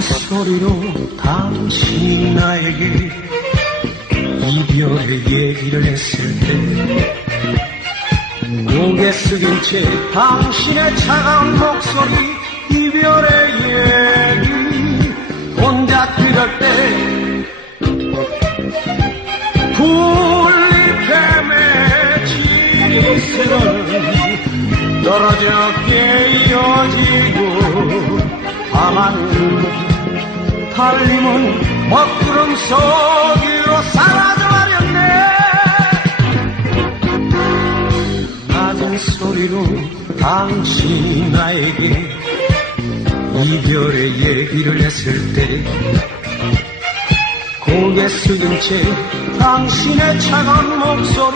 소리로 당신이 나에게 이별의 얘기를 했을 때 고개 숙인 채 당신의 차가운 목소리 이별의 얘기. 혼자 들을 때 풀잎에 맺힌 떨어져 깨어지고 밤하늘 달림은 먹구름 속으로 사라져버렸네. 낮은 소리로 당신이 나에게 이별의 얘기를 했을 때 고개 숙인 채 당신의 차가운 목소리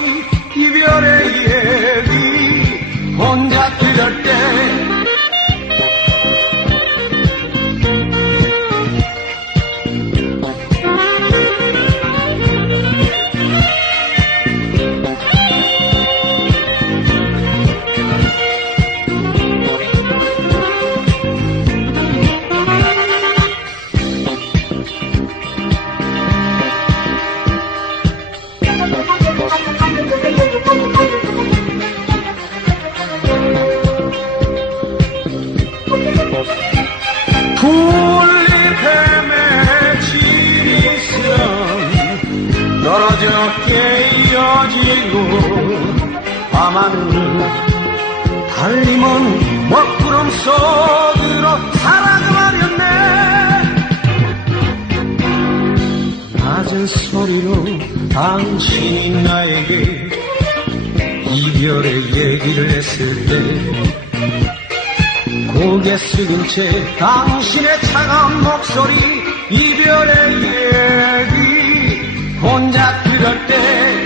맺힌 이슬은 떨어져 깨어지고 밤하늘 달림은 먹구름 속으로 사라져버렸네. 낮은 소리로 당신이 나에게 이별의 얘기를 했을 때 고개 숙인 채 당신의 차가운 목소리 이별의 얘기 혼자 들을 때